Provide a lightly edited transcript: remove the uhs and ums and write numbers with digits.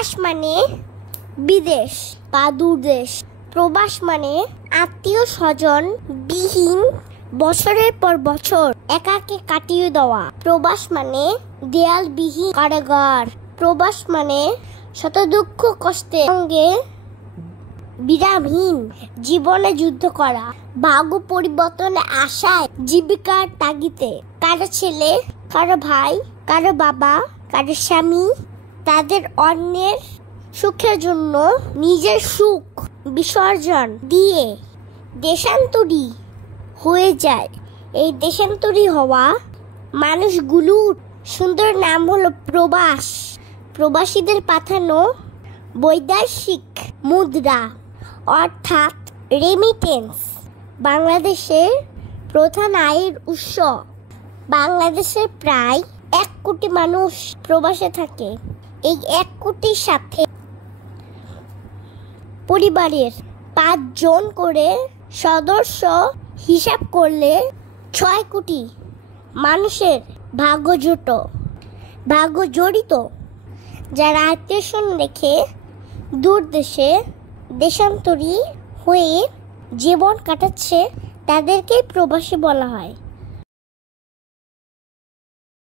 প্রবাস মানে বিদেশ বা দূরদেশ। প্রবাস মানে আত্মীয় স্বজন বিহীন বছরের পর বছর একাকে কাটিয়ে দেওয়া। প্রবাস মানে দেয়ালবিহীন কারাগার। প্রবাস মানে শত দুঃখ কষ্টের সঙ্গে বিরামহীন জীবনে যুদ্ধ করা, ভাগ্য পরিবর্তনের আশায় জীবিকার তাগিদে কারো ছেলে, কারো ভাই, কারো বাবা, কারো স্বামী তাদের অন্যের সুখের জন্য নিজের সুখ বিসর্জন দিয়ে দেশান্তরী হয়ে যায়। এই দেশান্তরী হওয়া মানুষগুলোর সুন্দর নাম হলো প্রবাস। প্রবাসীদের পাঠানো বৈদেশিক মুদ্রা অর্থাৎ রেমিটেন্স বাংলাদেশের প্রধান আয়ের উৎস। বাংলাদেশের প্রায় 1 কোটি মানুষ প্রবাসে থাকে। এই 1 কোটির সাথে পরিবারের 5 জন করে সদস্য হিসাব করলে 6 কোটি মানুষের ভাগ্য জড়িত। যারা আত্মীয়স্বজন রেখে দূর দেশে দেশান্তরী হয়ে জীবন কাটাচ্ছে তাদেরকেই প্রবাসী বলা হয়।